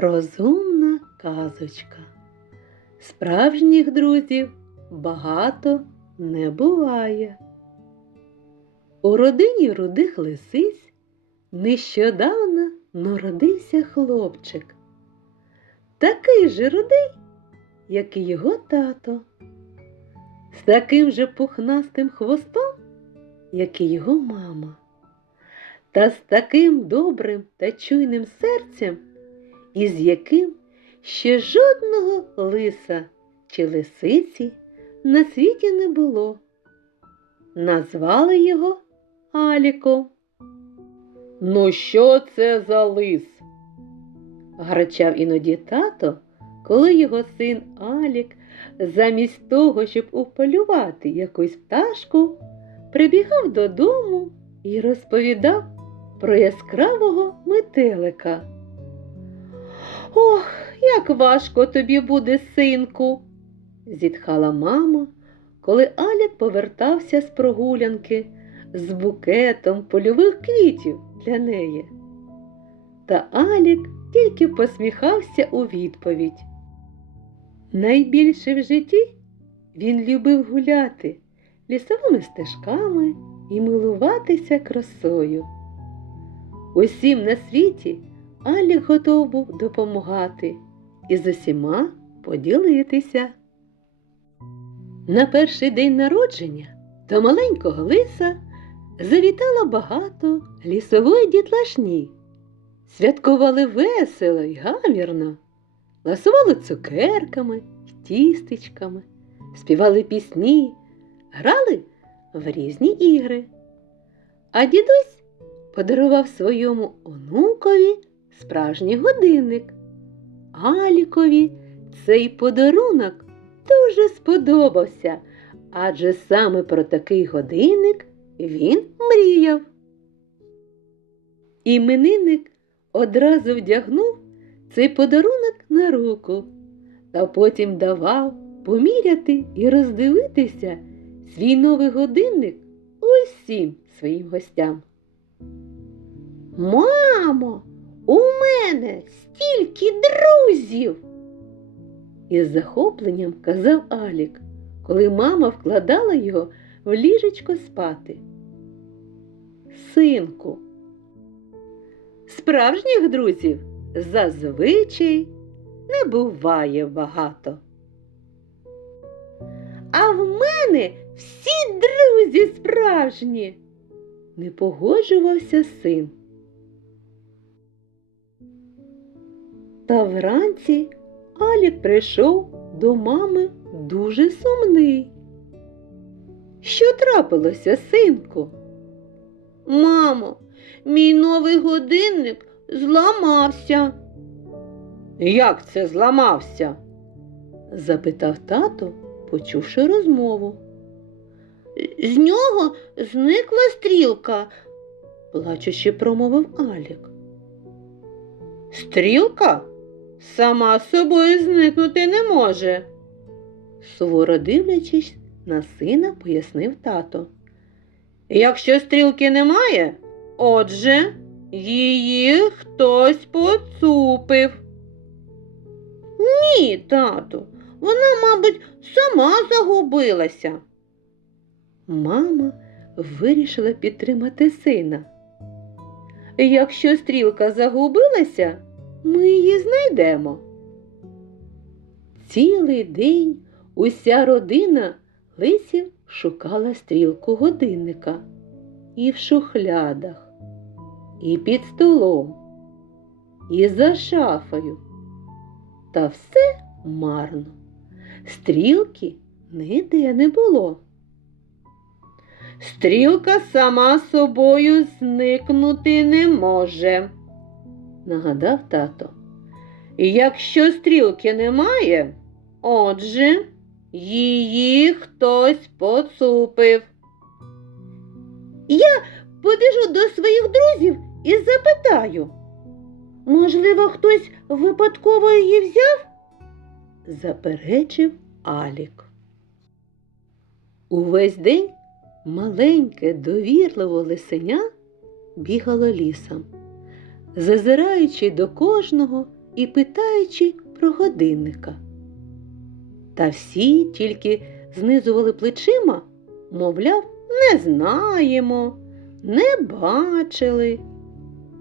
Розумна казочка. Справжніх друзів багато не буває. У родині рудих лисиць нещодавно народився хлопчик. Такий же рудий, як і його тато, з таким же пухнастим хвостом, як і його мама, та з таким добрим та чуйним серцем, із яким ще жодного лиса чи лисиці на світі не було. Назвали його Аліком. Ну, що це за лис? гарчав іноді тато, коли його син Алік, замість того, щоб уполювати якусь пташку, прибігав додому і розповідав про яскравого метелика. Ох, як важко тобі буде, синку, зітхала мама, коли Алік повертався з прогулянки з букетом польових квітів для неї. Та Алік тільки посміхався у відповідь. Найбільше в житті він любив гуляти лісовими стежками і милуватися красою. Усім на світі Алік готов був допомагати і з усіма поділитися. На перший день народження до маленького лиса завітало багато лісової дітлашні. Святкували весело й гамірно, ласували цукерками й тістечками, співали пісні, грали в різні ігри. А дідусь подарував своєму онукові справжній годинник. Алікові цей подарунок дуже сподобався, адже саме про такий годинник він мріяв. Іменинник одразу вдягнув цей подарунок на руку, та потім давав поміряти і роздивитися свій новий годинник усім своїм гостям. Мамо, у мене стільки друзів! Із захопленням казав Алік, коли мама вкладала його в ліжечко спати. Синку, справжніх друзів зазвичай не буває багато. А в мене всі друзі справжні, не погоджувався син. Та вранці Алік прийшов до мами дуже сумний. Що трапилося, синку? Мамо, мій новий годинник зламався. Як це зламався? запитав тато, почувши розмову. З нього зникла стрілка, плачучи промовив Алік. Стрілка сама собою зникнути не може, суворо дивлячись на сина, пояснив тато. Якщо стрілки немає, отже, її хтось поцупив. Ні, тату, вона, мабуть, сама загубилася. Мама вирішила підтримати сина. Якщо стрілка загубилася, ми її знайдемо. Цілий день уся родина лисів шукала стрілку годинника і в шухлядах, і під столом, і за шафою. Та все марно. Стрілки ніде не було. Стрілка сама собою зникнути не може, нагадав тато. Якщо стрілки немає, отже, її хтось поцупив. Я побіжу до своїх друзів і запитаю. Можливо, хтось випадково її взяв? заперечив Алік. Увесь день маленьке довірливо лисеня бігало лісом, зазираючи до кожного і питаючи про годинника. Та всі тільки знизували плечима, мовляв, не знаємо, не бачили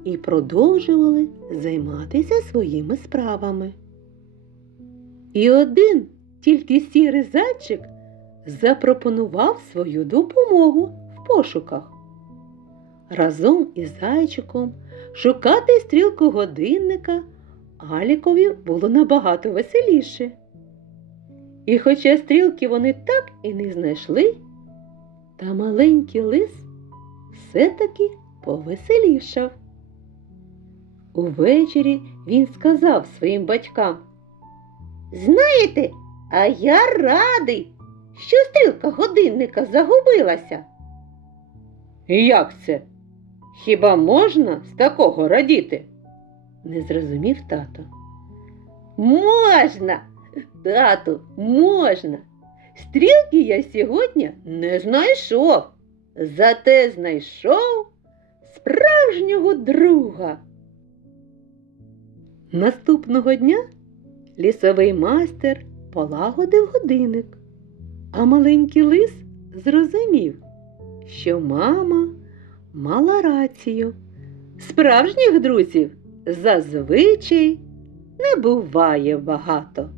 і продовжували займатися своїми справами. І один тільки сірий зайчик запропонував свою допомогу в пошуках. Разом із зайчиком шукати стрілку годинника Алікові було набагато веселіше. І хоча стрілки вони так і не знайшли, та маленький лис все-таки повеселішав. Увечері він сказав своїм батькам Знаєте, а я радий, що стрілка годинника загубилася. Як це? Хіба можна з такого радіти? не зрозумів тато. Можна, тату, можна. Стрілки я сьогодні не знайшов, зате знайшов справжнього друга. Наступного дня лісовий майстер полагодив годинник, а маленький лис зрозумів, що мама мала рацію. Справжніх друзів зазвичай не буває багато.